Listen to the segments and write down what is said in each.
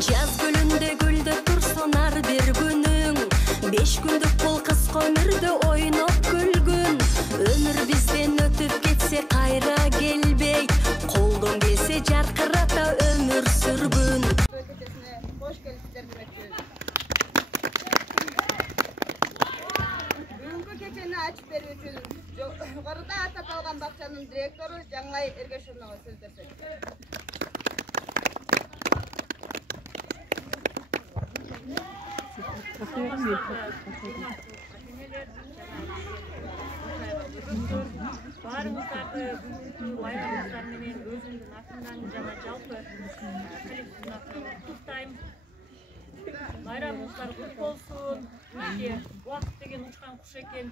Jaz gülünde gülde tursun har bir günüň 5 gündük bul kıska ömürde oynap gülgün ömür bizden ötüp getse kayra gelbey koldan gelse jarkırata ömür sürgün hoş geldinizler demekçiyim. Bugünkü keçeni açıp berүү üчүn yukarıda ata kalgan bakçanın direktoru Жаңай Эргешовнага söz берсек. Barыңыздарды бүгүнкү байрамыңыздар менен өзүмдүн атымдан жана жалпы коллективдин атынан куттуктайм. Байрамыңыздар кут болсун. Бизге убакыт деген учкан куш экен.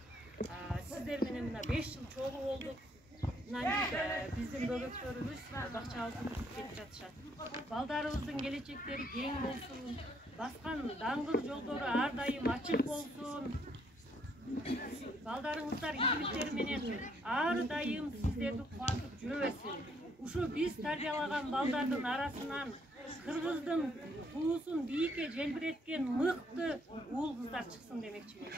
Сиздер менен мына 5 жыл чогуу болдук. Биздин бөбөктөрүбүз бакчабызды бүтүп кетип жатышат. Балдарыбыздын келечектери кең болсун. Баскан даңгыл жолдору ар дайым ачык болсун. Балдарыңыздар ийгиликтери менен ар дайым сиздерди кубантып жүрө берсин. Ушу биз тарбиялаган балдардын арасынан кыргыздын туусун бийикке желбиреткен мыкты уул кыздар чыксын демекчимин.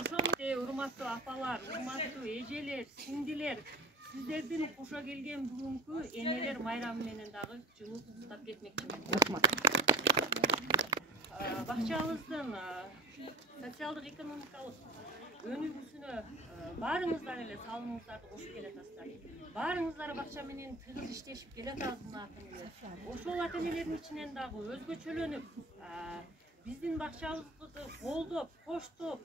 Ошондой урматтуу апалар, урматтуу эжелер, сиңдилер, сиздердин кошо келген бүгүнкү энелер майрамы менен дагы жылуу куттуктап кетмекчимин. Рахмат. Бакчабыздын социалдык экономикалык өнүгүүсүнө баарыңыздар эле салымыңыздарды кошуп келатасыздар. Баарыңыздар бакча менен тыгыз иштешип келатабыз мына ата-энелер. Ошол ата-энелердин ичинен дагы өзгөчөлөнүп биздин бакчабызды колдоп, коштоп,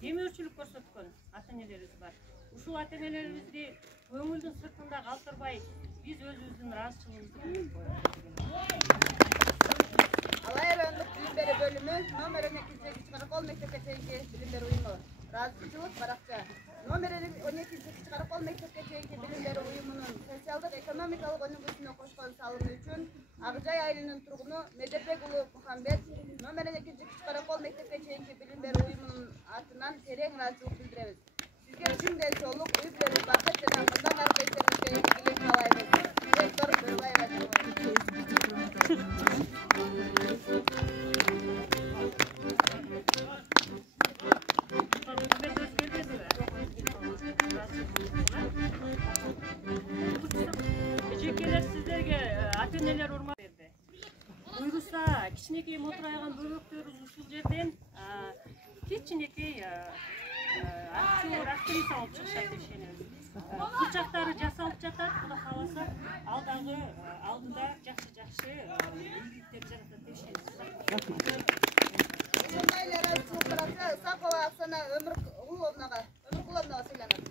демөөрчүлүк көрсөткөн ата-энелерибиз бар. Ушул ата-энелерибизди көңүлдүн сыртында калтырбай, биз өзүбүздүн ыраазычылыгыбызды билдирип коебуз. Алай райондук билим берүү бөлүмү номер 12 Каракол мектепке чейинки билим берүү уюму ыраазычылык баракча номер 12 Каракол мектепке чейинки билим берүү уюмунун социалдык экономикалык өнүгүүсүнө кошкон салымы үчүн Акжай айылынын тургуну Медепек уулу Мухамбет номер 2 Каракол мектепке чейинки билим берүү уюмунун атынан терең ыраазычылык билдиребиз. Сизге чын денсаулык, үй бүлөлүк бакыт жана мындан аркы иштериңизге ийгилик каалайбыз. Директор Бөрбаева. Эжекелер сиздерге ата-энелер урмат берди. Буйруса кичинекей мотурайган бөбөктөрүбүз ушул жерден кичинекей актриса болуп чыгышат деп ишенебиз. Курчактары жасалып жатат, Кудай кааласа, ал дагы алдыда жакшы ийгиликтер жаратат деп ишенебиз. Рахмат. Ушундай эле ыраазычылык баракча Исакова Оксана Өмүркуловнага сыйланат.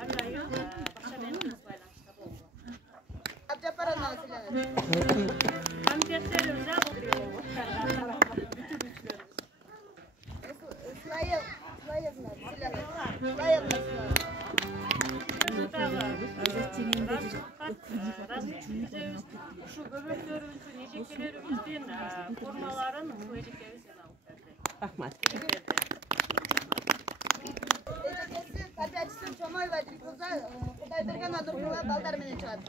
Ар дайым бакча менен тыгыз байланышта болду. Абжапаровнага сыйланат. Конфеттерибиз ушу бөбөктөрүбүздүн эжекелерибиздин формаларын ушул эжекебиз алып берди. Рахмат. Эжекеси тарбиячысы Чомоева Дилкуза Кудайбергенова Нургулова балдар менен чыгат.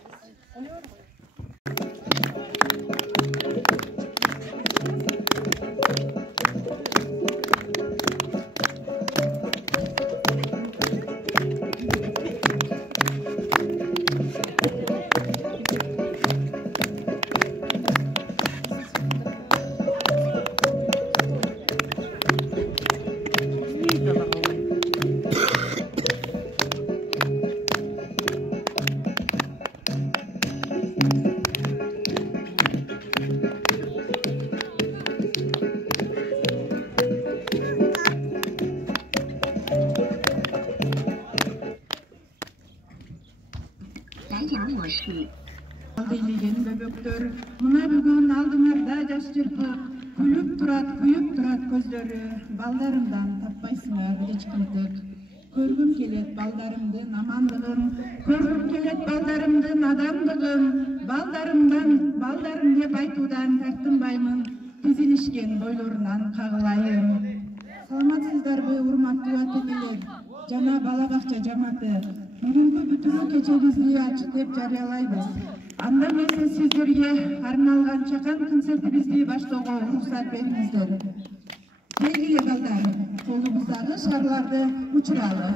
Aldıyligen bebekler, muna bugün aldığınızda jaş çırpıp, kuyup turat gözleri, ballarımdan tappaysınlar geç kıldık. Көргüm келет балдарымдын амандығын, көргім келет балдарымдын адамдығын, балдарым деп айтудан тартынбаймын, тизилишкен бойлорунан кагылайын. Саламатсыздарбы, урматтуу ата-энелер, жана бала бакча жамааты, бүгүнкү бүтүрүү кечебизди ачык деп жарыялайбыз. Андан эмесе сиздерге арналган чакан концертибизди баштоого уруксат бериңиздер. Sevgili balдар, kolumuzdagi şarlarda uçuralım.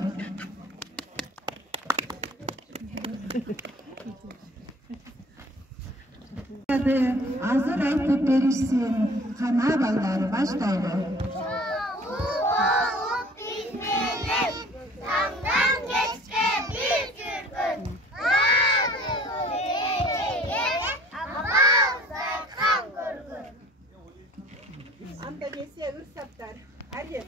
Hazır aytıp berişsin, kana balдар başlaydı. Antalya'ya ırsaptar. Hadi.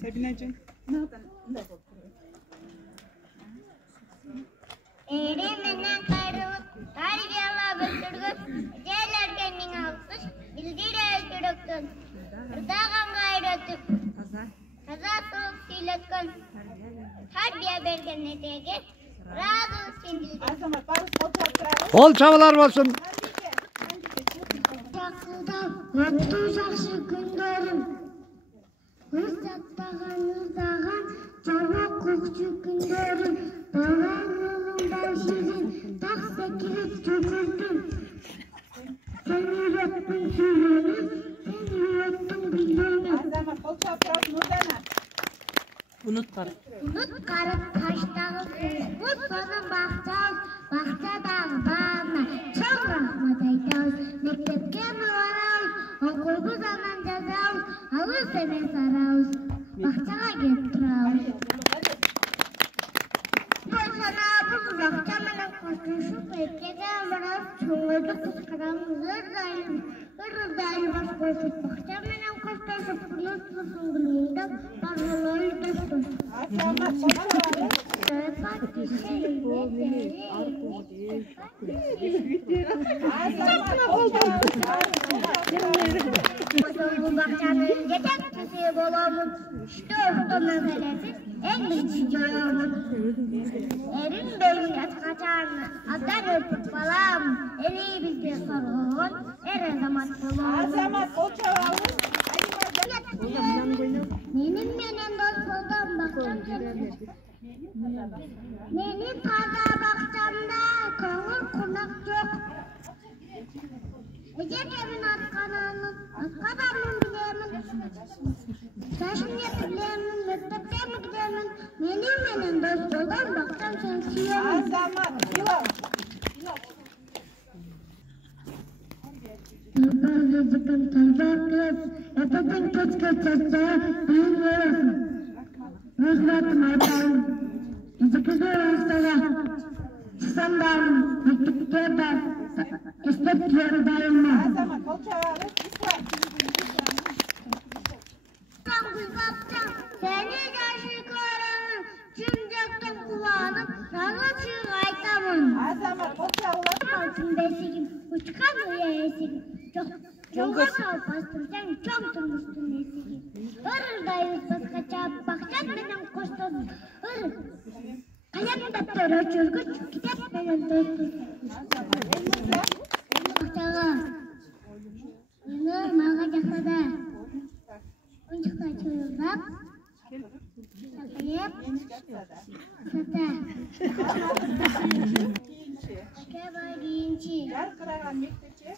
Sabinacığım. Eğrimden kayrılık, tarihiyala böltürgüt, ceylergenin alkış, bildiri öldürüktün. Irdağın gayretik, kaza soğuk siletkün, tarbiye bergen etege, razı sindildi. Kol çavalar olsun. Öptü жақсы күндерім, өз аттағаныңыздаған жауап көкші күндерім, балаңығында жеген тақса келіп жүгірдім. Сен үйреттің сөйлені, сен үйреттің білгені. Ұныт қарып таштағы көз, соның бақшадағы бағына чоң рахмат айтамыз. Мектепке барамыз, оқуымыз анан жазамыз, алыс емес арамыз, бақшаға келіп тұрамыз. Санабыз бақша менен қоштасып, ертеге барамыз, чоңойды қысқарамыз, ырдайы бас қосып, бақша менен қоштасып, ұнытпасын гүліңді, барғылары достасып. Bu bakçanın yeteklisi bolamın, işte orta meselesiz en birinci joyamın. Erin beyin kaçarını, addan öpüp balam, eriyi bizde sorun, ere zaman kolum. Benim dost oldum bakçam kendisi. Benim taza bakçamda koğur kunak yok. Ecekemin atkananın bilemin. Saçını bilemin, mektepte mi gidemin. Benim dost oldum bakçam sen siyemin. Rızıkın tezaklık, yapacın keşke çekse, büyük veresin. Rahmetim aytarım, rızıkıda uğraşlara, çıksanlarım, mektepte istep yeri dayanma. Sen kızapcan, seni yaşık öğrenim, cümcekten kulağınım, sana çığ aytamın. Altın besigim, uçkan uya esigim. Yolga salp bastırsan, çok durmuştun esigim. Irırdayız baskaça, bakcan benim koştasın. Kalem defteri çürgüç, kitap benim dostum. Bakçağa, oyunu mağa jaksada. Oyuncuklar çoğuldak. Sakaya, Жарқыраған мектепте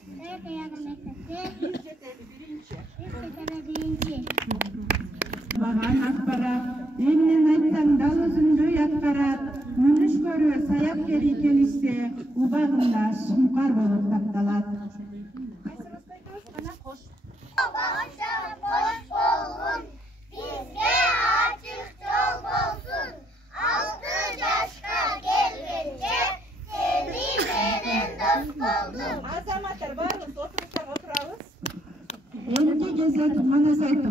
Баған ақпарат, емнен айтсаң дал өзіңді атқарат, мүніш көрі саяп кері келішсе, ұбағында сұңқар болып тапталат. Bizge açık yol olsun, 6 yaşka gelgence seni benim dost oldum. Азаматтар барыңыз отырыстан отырабыз. Енді кезек манас айту.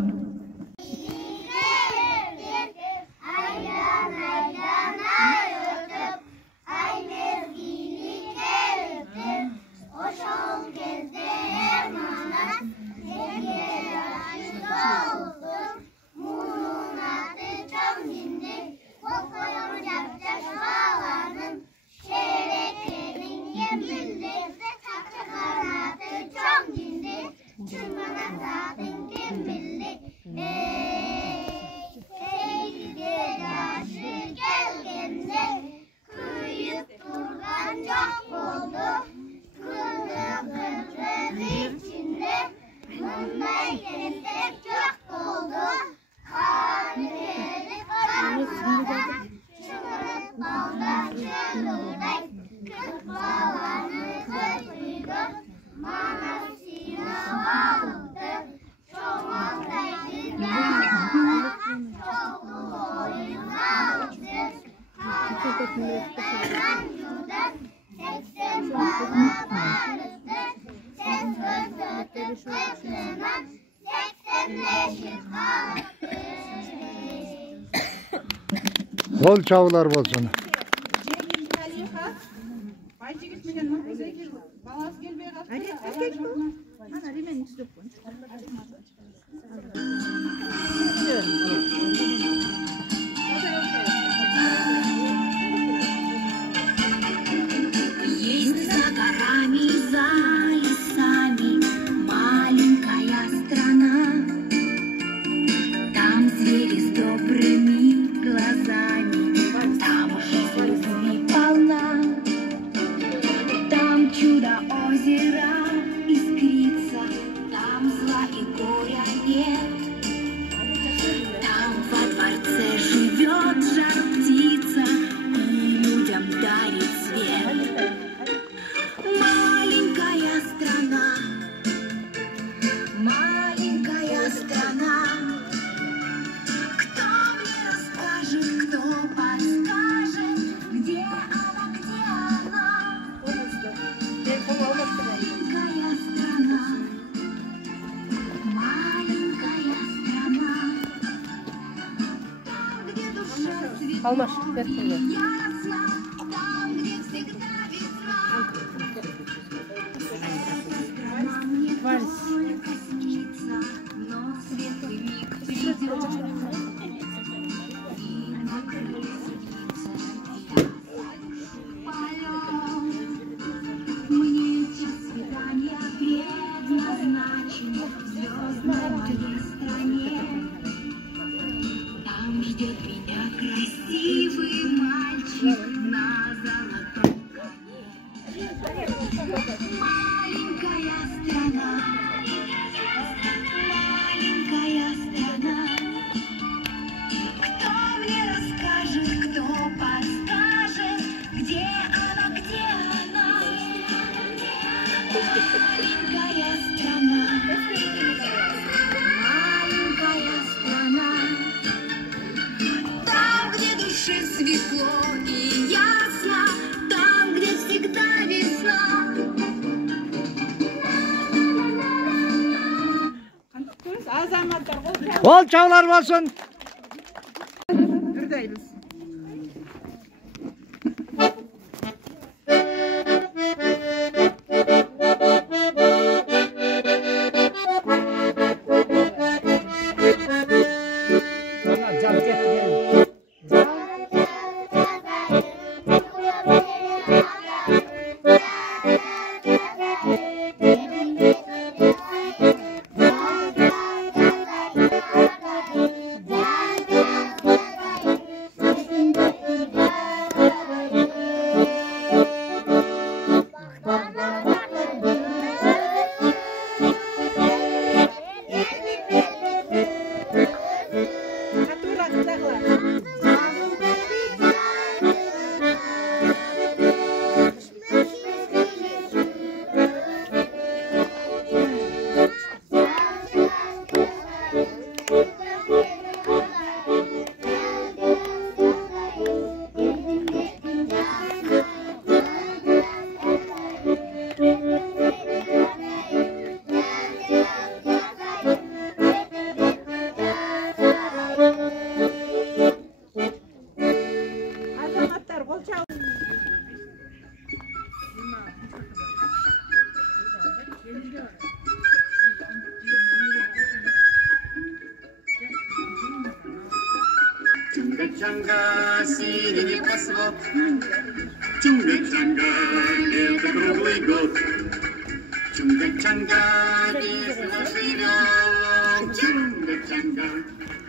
Aydan aydana ötüp, ay mevgiliğe ötüp, o şol gezde manas, sevgi aşık oldum. Bunun adı çok dindik, kokuyor yapacak bağlanın, şerekenin yeminlisi, çakçı kanatı çok dindik, çırmana zaten kim bildi, sevgi yaşı gelgende, kıyıp durgan çok oldu, kırmızı içinde, bunday destek çok oldu, kalbleri karanlığa, çığırıp baldan çığırday, kırk balanı kırpıydı, manasını aldı, çoğaldaydı yağlar, çoğu oyun aldı, karanlıktan yudan, 80 bala barıştı, ses söz ötüp kızına, 85'i kalktı. Kol çavlar olsun. Жеңіл Қалиха, байжігіт менен Мұртаза баласы келбей қалды. Ана ремен түсіп қойын. Есть за горами, за лесами маленькая страна. Там звери с добрыми глазами, там жизнь любви полна. Там чудо озера искрится, там зла и горя нет. Там во дворце живет жар-птица и людям дарит свет. Маленькая страна, маленькая страна. Кто мне расскажет, кто подскажет, где она, где она? Маленькая страна, маленькая страна. Там, где душа цветет и ясна, там, где всегда весна. Страна мне только снится, но светлый миг придет. И на крыльце полет. Мне час свидания предназначен в звездной моей стране. Там ждет меня красивый мальчик на золотом коне. Маленькая страна, маленькая страна. Кто мне расскажет, кто подскажет, где она, где она? Маленькая страна, маленькая страна. Там, где душе светло и ясно, там, где всегда весна. Азаматтар Kol çavlar olsun. Үрдәйбіз. Thank you. Чунга-чанга, синий небосвод. Чунга-чанга, это круглый год. Чунга-чанга, весело живем. Чунга-чанга,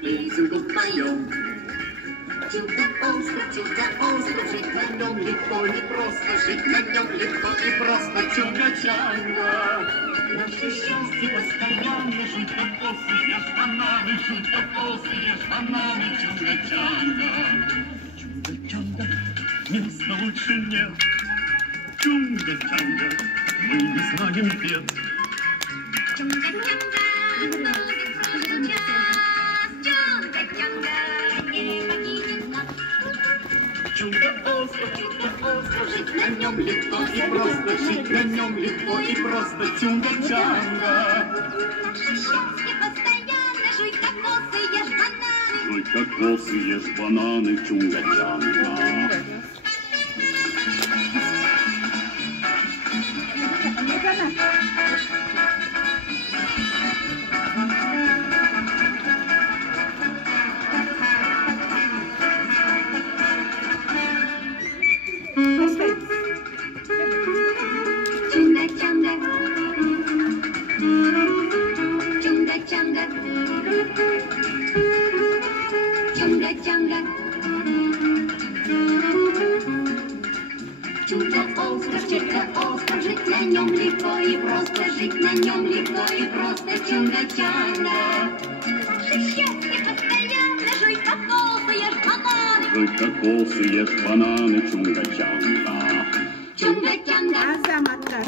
песенку поем. Чудо-остров, жить на нем легко и просто, жить на нем легко и просто, чунга-чанга. Наше счастье постоянно, жить как косы, ешь бананы, жить как косы, ешь бананы, чунга-чанга. Чунга-чанга, места лучше нет. Чунга-чанга, мы не знаем бед. Чунга-чанга, будет час, чунга-чанга, не покинет нас. Чудо-остров, жить на нем легко и просто, жить на нем легко и просто, чунга-чанга. Наше счастье постоянно, жуй кокосы, ешь бананы. Жуй кокосы, ешь бананы, чунга-чанга. Чунга-чанга, чунга-чанга, чунга-чанга. Чудо-остров, жить на нем легко и просто, жить на нем легко и просто, чунга-чанга. Наше счастье постоянно, жуй кокосы, ешь бананы. Жуй кокосы, ешь бананы, чунга-чанга. Чунга-чанга. Азаматтар.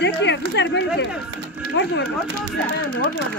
Zeki, kızlar böyle. Orada. Orada.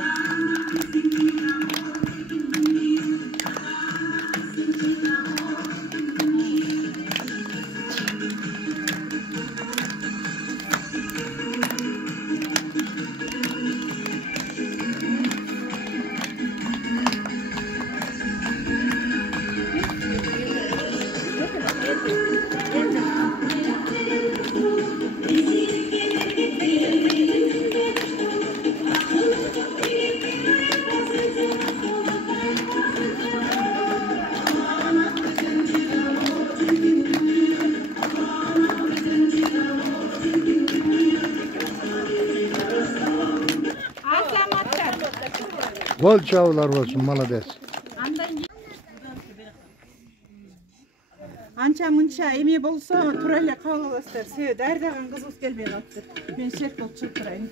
Bol çavlar olsun, malades. Ança munça emi bolsa turayla kabul alastır. Sev derdağın kızız gelmeye kalktır. Ben şert olup çıktırayım.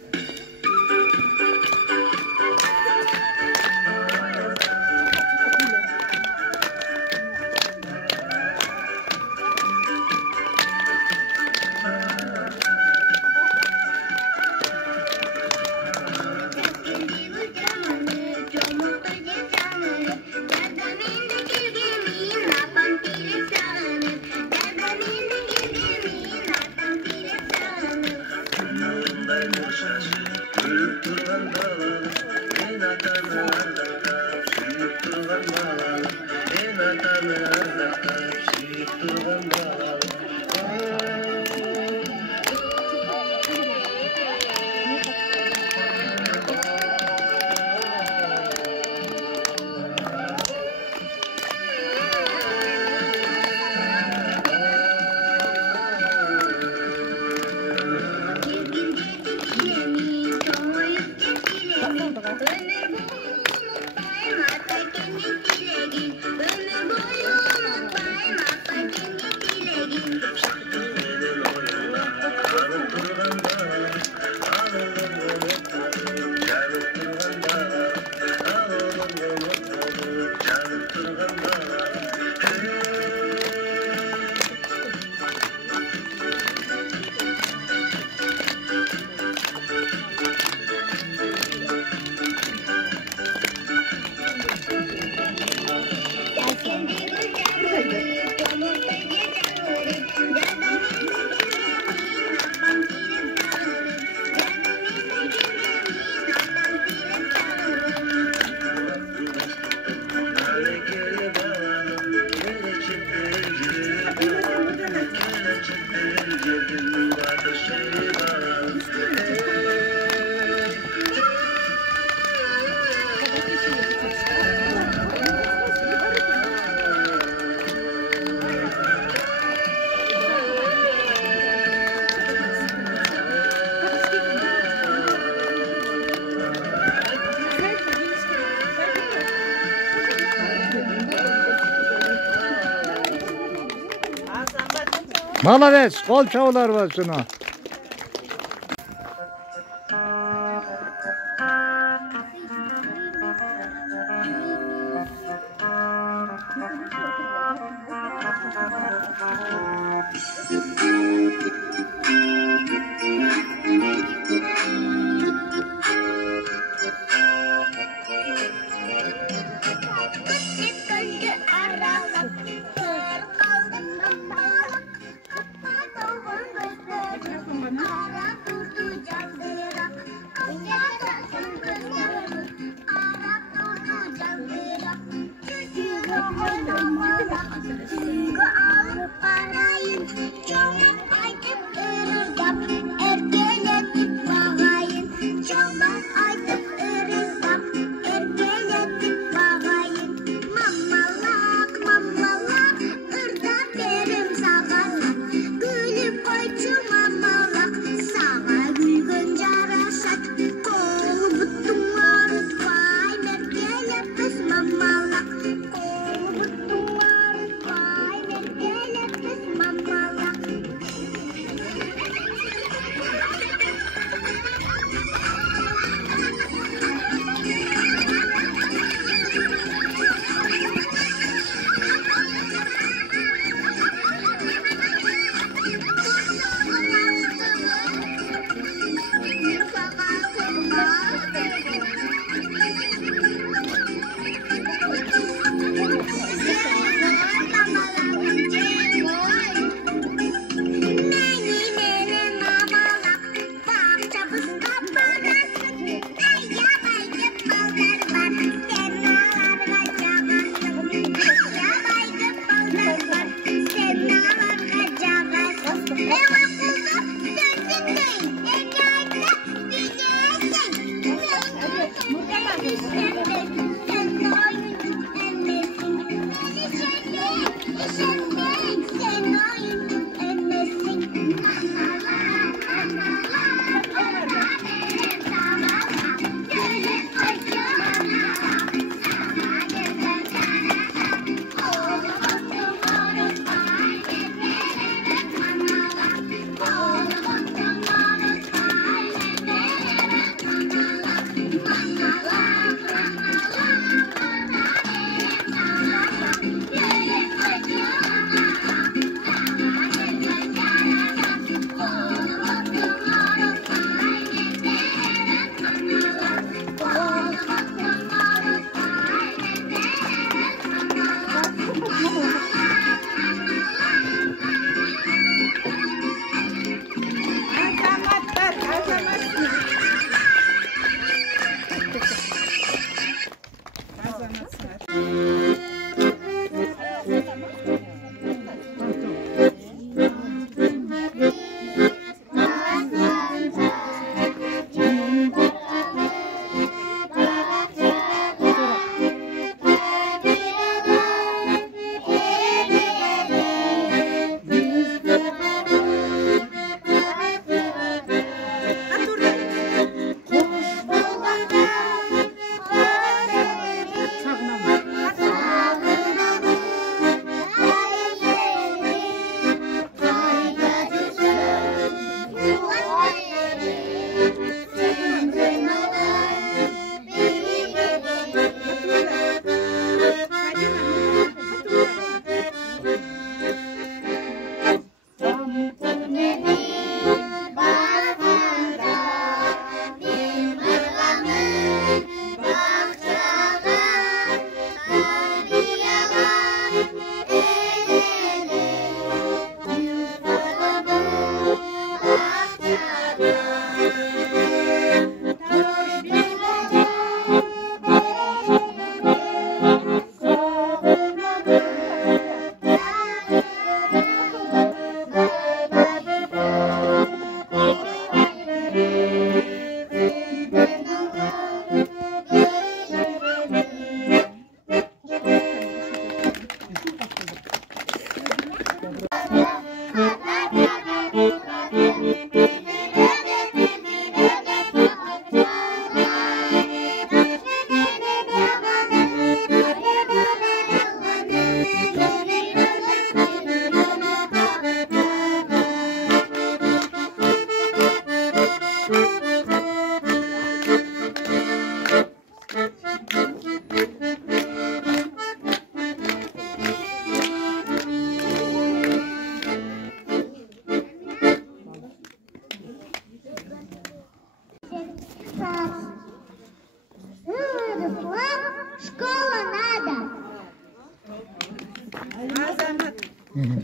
Молодец, kol çavlar var şuna.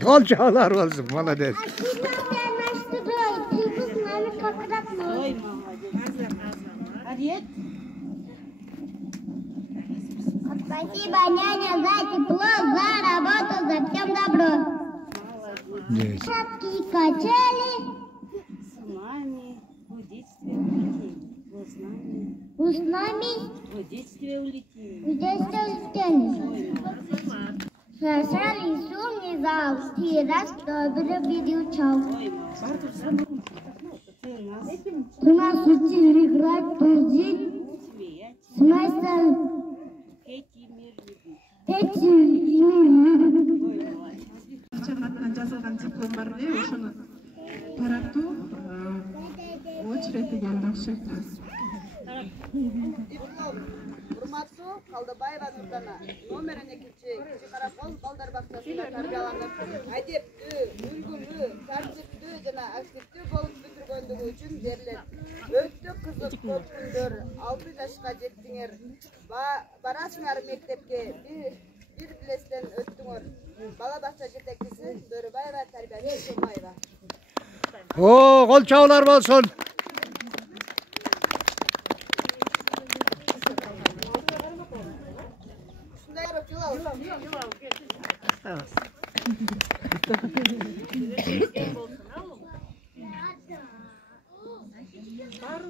Kol çağlar olsun, malades. Спасибо, няня, за тепло, за работу, за всем добро. Шапки качели. С нами в детстве улетели. С нами В детстве улетели. в детстве улетели. Шашар и шумный зал, тираж добрый видеочал. Ты нас учил играть, трудить, смысл Эти мир любит. эти мир. чагатынан жазылган диплом бар эле ошону таратуу очерети келди окшойт. Диплом Урматсуу Калдыбаева Нурдана номер 12 Кичи Каракол балдар бакчасында тарбияланып, адептүү, үлгүлүү, тартиптүү жана активдүү болуп бүтүргөндүгү үчүн берилет. Өтө кызык көп күндөр, 6 жашка жеттиңер. Барасыңар мектепке, бир билестен өттүңөр. Бала бакча жетекчиси Бөрүбаева, тарбиячы Жумаева. Oo, kol çağlar olsun. Ушундай жылабыз.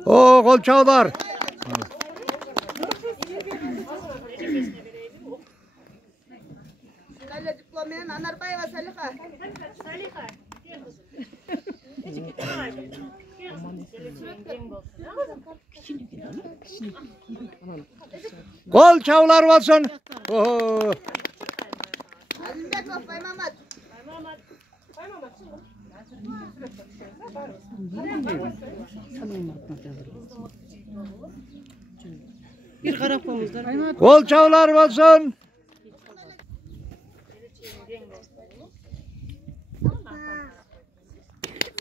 Oo, kol çağlar. Ушундай диплом менен Анарбаева Салиха. Салиха. Kol çağlar olsun. Oo. Алимбеков Баймамат. Bir karapomuzlar. Kol çağlar olsun.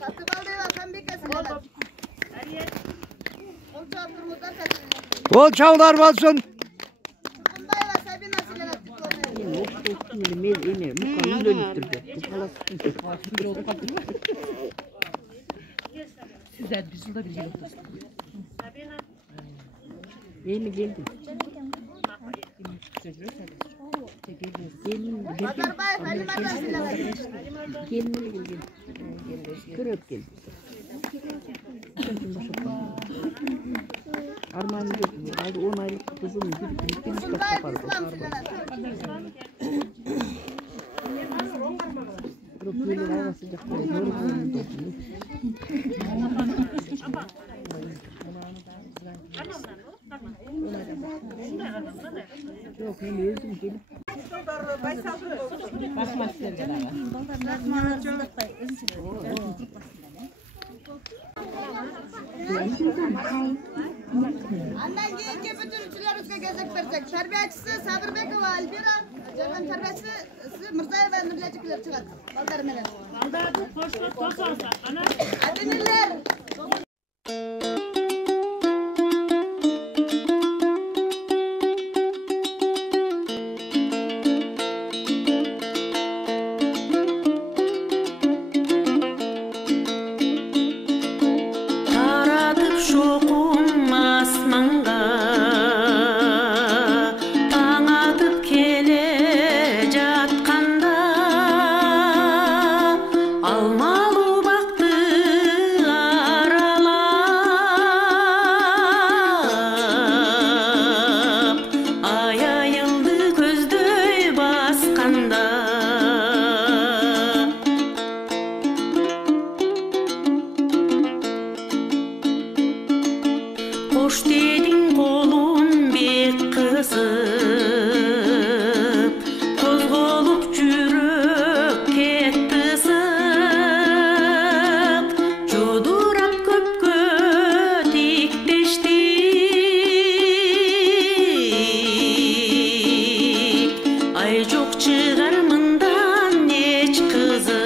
Сатыбалдиева Самбека Силемат. Колчак Турмуздар Касым. Kol çağlar olsun. Тургунбаева Сабина Силемат дипломы. Базарбаев Алимардан Силемат. Тургунбаев Ислам Силемат. Андан кийинки бүтүрүүчүлөрүбүзгө кезек берсек, тарбиячысы Сабырбекова Альбира, жардам тарбиячысы Мырзаева Нурлежиковлер чыгат. Балдар менен. Балдарды коштоп тосоңуздар. Ана Адемилер. таратып шоқым асманға таң атып келе жатқанда алмалы бақты аралап аяйылды көздөй басқанда қош дедің қолын бек қызып қозғалып жүрек кетті сып жудырап көпке тиктештік ай жоқ шығар мындан еш қызып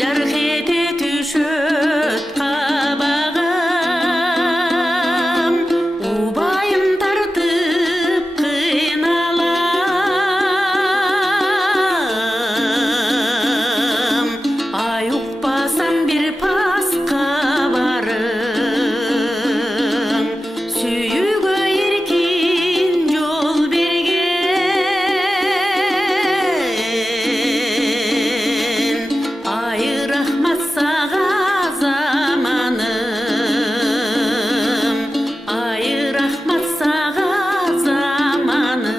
жарх ете түшөт кабагым убайым тартып кыйналам ай укпасам бир паска барым сүйүүгө эркин жол берген ай рахмат сага заманым ай рахмат сага заманым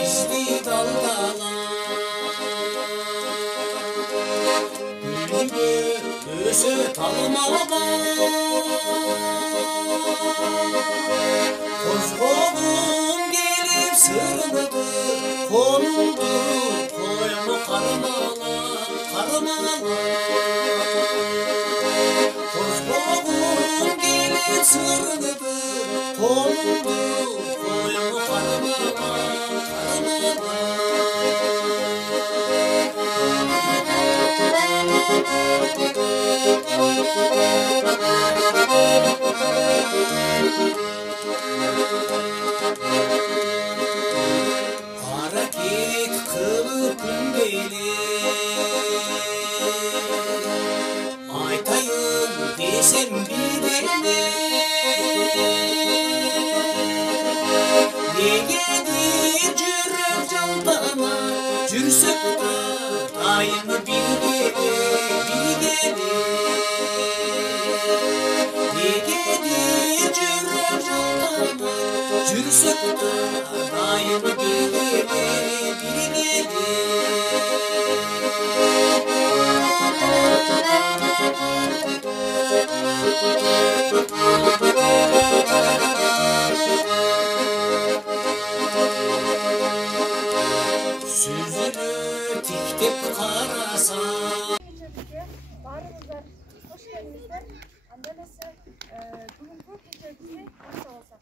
Bizdi daldalan Gülümü özü tanımadan Kozboğum gelip sırnadı Konuldu koyunu karmalan Kozboğum gelip sırnadı Konuldu koyunu karmalan Hareket kılıp gündeli Aytayım desem bilene Negedir jürüp jaldana Jürsek da dayımı bilgeli Negedir jürüp jaldana Jürsek da dayımı bilgeli Süzülü tiktip karasam Barыңыздар хош келиңиздер. Анда элесе бүгүнкү кечебизди баштабасак.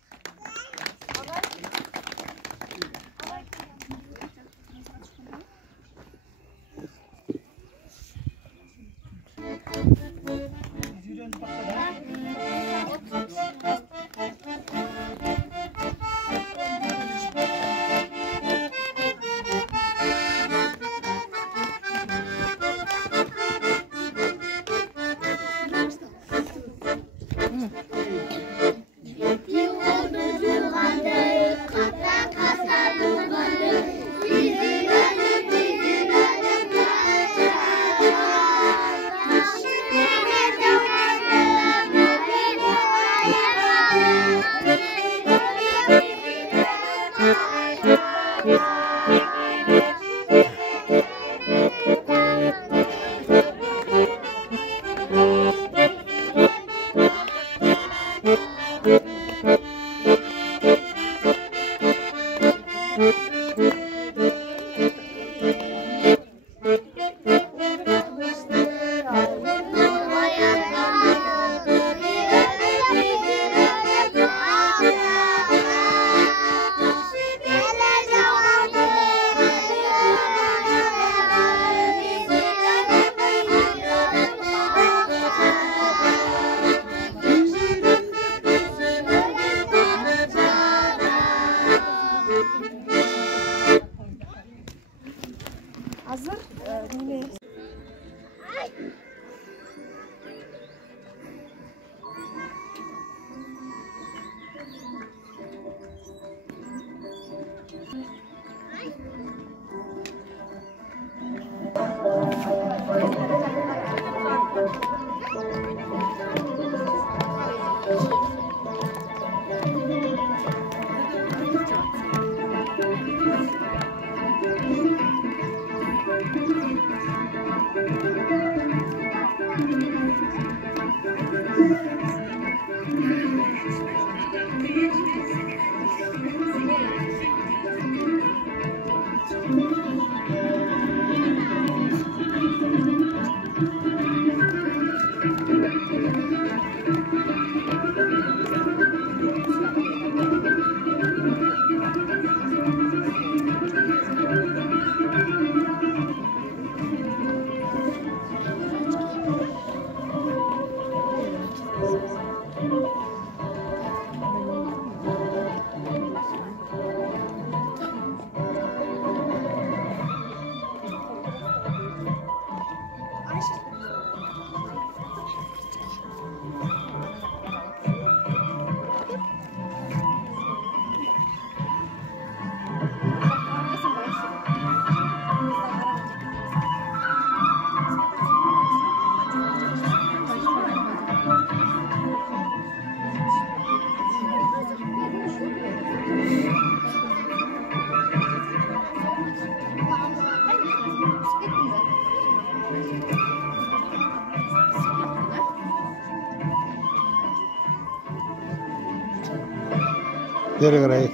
Beri karayı.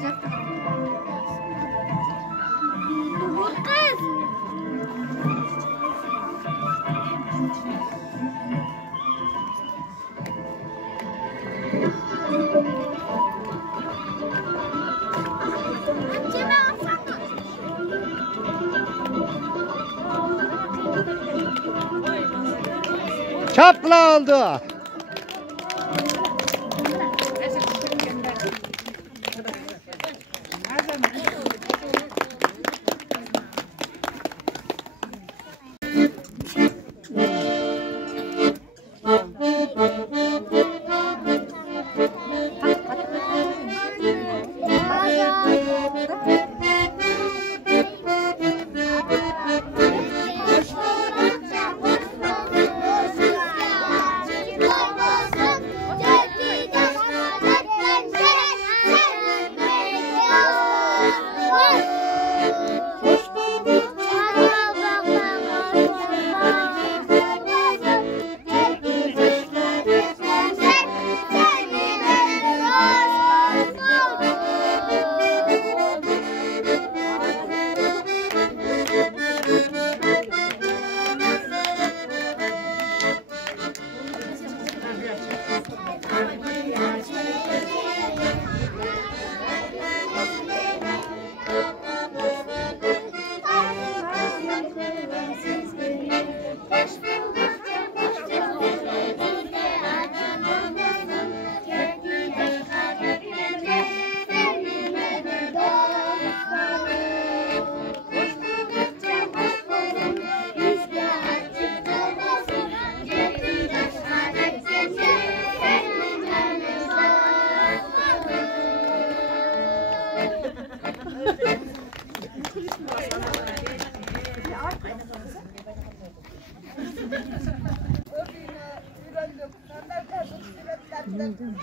Çapla oldu.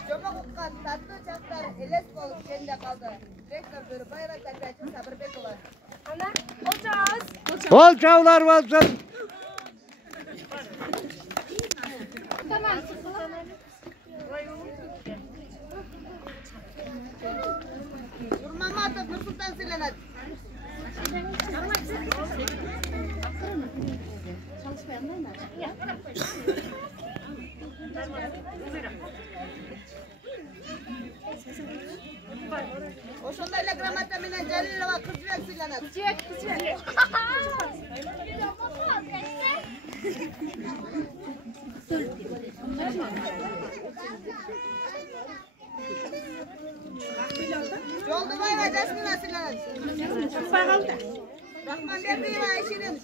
Жомок уккан таттуу жактар элес болуп кенде калды. Ректордор Байра Тапиячы Сабырбекова. Ана, олчабыз. Bol çavlar olsun. Nurmamatov Nursultan Silanat. Ошондой эле грамота менен Жалилова Кызбек сыйланат. Кызбек. Жолдубаева Жасмина сыйланат. Рахманбердиева Айширин.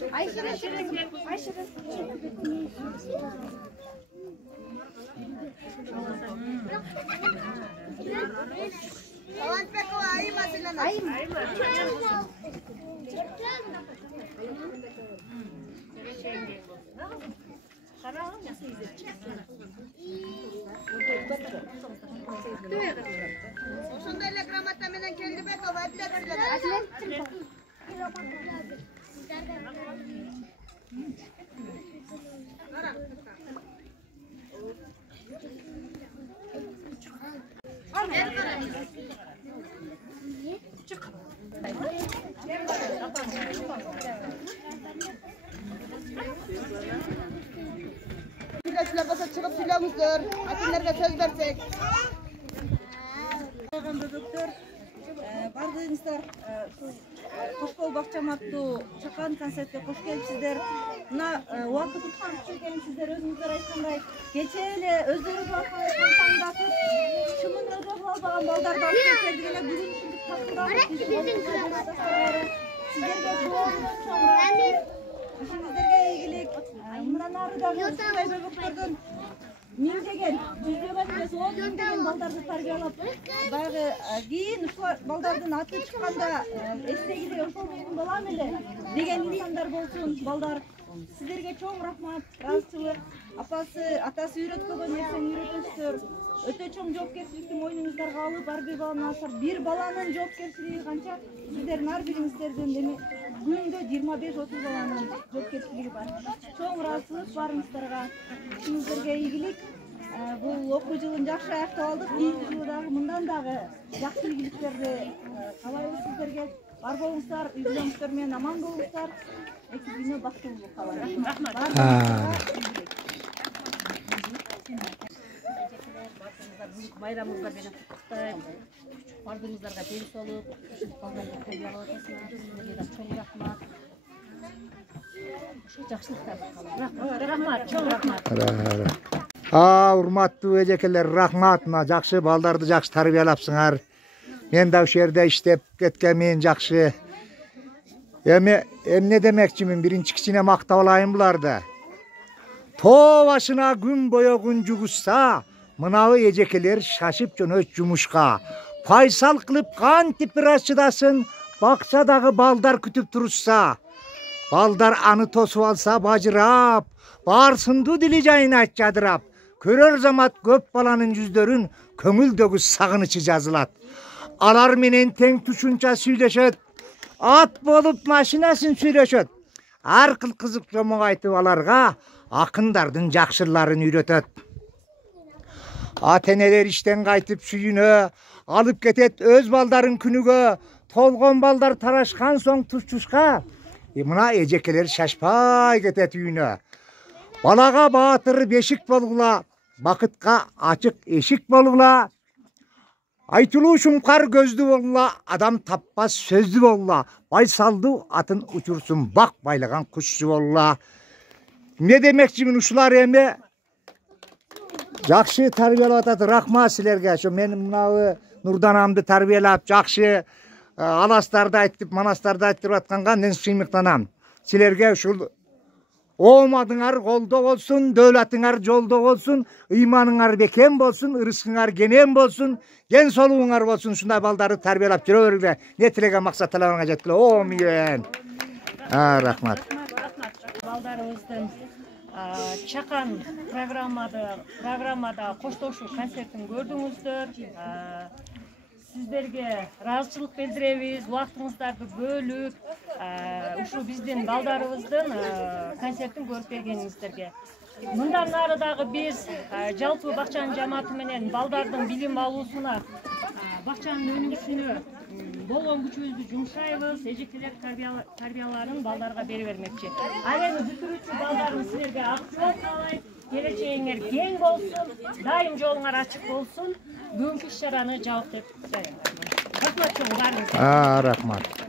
Аланбекова Айма сыйланат. Ошондой эле грамота менен Келдибекова Адлет сыйланат. Süreçler basa çıkıp söylüyormuşlar. Atinlerge söz versek. Doktor, бардыгыңыздар кош бол бакчам аттуу чакан концертке кош келипсиздер. Мына убакыт уткан келипсиздер, өзүңүздөр айткандай кечээ эле өздөрү таңдатып чымын өзү албаган балдарды алып келдик эле бүгүн ушинтип тактырабыз. Сиздерге ишиңиздерге ийгилик. Мындан арыдан ушундай бөбөктөрдөн миңдеген, жүздөгөн эмес 10 миңдеген балдарды тарбиялап, баягы кийин ушул балдардын аты чыкканда эстегиде ошол менин балам эле деген инсандар болсун балдар. Сиздерге чоң рахмат, ыраазычылык. Атасы үйрөткөгөн нерсени үйрөтөсүздөр. Өтө чоң жоопкерчиликти мойнуңуздарга алып, ар бир баланы асар. Бир баланын жоопкерчилиги канча? Сиздердин ар бириңиздердин күндө 25-30 баланын жоопкерчилиги бар. Чоң ыраазычылык барыңыздарга. Ишиңиздерге ийгилик. бул окуу жылын жакшы аяктап алдык. Кийинки жылы дагы мындан дагы жакшы ийгиликтерди каалайбыз сиздерге. Бар болуңуздар, үй-бүлөңүздөр менен аман болуңуздар. Эки күнү бактылуу каалайм. Рахмат. Байрамыңыздар менен куттуктайм. Бардыгыңыздарга ден соолук, балдарды тәрбиялап атасыңар. Сиздерге да чоң рахмат. Жакшылыктар каалайм. Рахмат, чоң рахмат. Урматтуу эжекелер, рахмат. Мына жакшы балдарды жакшы тарбиялапсыңар. Мен да ошол жерде иштеп кеткенмин жакшы. Эмне демекчимин, биринчи кичине мактап алайын буларды. Тоо башына күн боёгун жугузса, мынабы эжекелер шашып жөнөт жумушка. Пайсал кылып кантип бир аз чыдасын, бакчадагы балдар күтүп турушса. Балдар аны тосуп алса бажырап, барсынду дили жайына жадырап, көрөр замат көп баланын жүздөрүн көңүлдөгү сагынычы жазылат. Алар менен тең тушунча сүйлөшөт, ат болуп машинасын сүйлөшөт. Ар кыл кызык жомок айтып аларга акындардын жакшырларын үйрөтөт. Ата энелер иштен кайтып сүйүнө, алып кетет өз балдарын күнүгө, толгон балдар тарашкан соң тушчушка. Мына эжекелер шашпай кетет үйүнө. Балага баатыр бешик болгула, бакытка ачык эшик болгула. Айтылуу шумкар көздүү болгула, адам таппас сөздүү болгула. Байсалдуу атын учурсун бак байлаган кушчу болгула. Не демекчимин ушулар эми жакшы тарбиялап атат. Рахмат силерге. Ошо мен мынабы Нурданамды тарбиялап жакшы аластарды айтып, манастарды айтып атканга мен сыймыктанам. Силерге ушул оомадыңар колдо болсун, дөөлатыңар жолдо болсун, ыйманыңар бекем болсун, ырыскыңар кенен болсун, кен солуңар болсун. Ушундай балдарды тарбиялап жүрө бергиле. Не тилеген максаттарыңарга жеткиле. Омин. Рахмат. Балдарыбыздын чакан программада коштошуу концертин көрдүңүздөр. Сиздерге ыраазычылык билдиребиз. Убактыңыздарды бөлүп, ушул биздин балдарыбыздын концертин көрүп бергениңиздерге. Мындан ары дагы биз жалпы бакчанын жамааты менен балдардын билим алуусуна, бакчанын өнүгүшүнө болгон күчүбүздү жумшайбыз. Эжекелер тарбияларын балдарга бере бермекчи. Ал эми бүтүрүүчү балдарым силерге ак жол каалайт. Келечегиңер кең болсун, дайым жолуңар ачык болсун. Бүгүнкү иш-чараны жабык деп коём. Рахмат чоң барыңызга. Рахмат.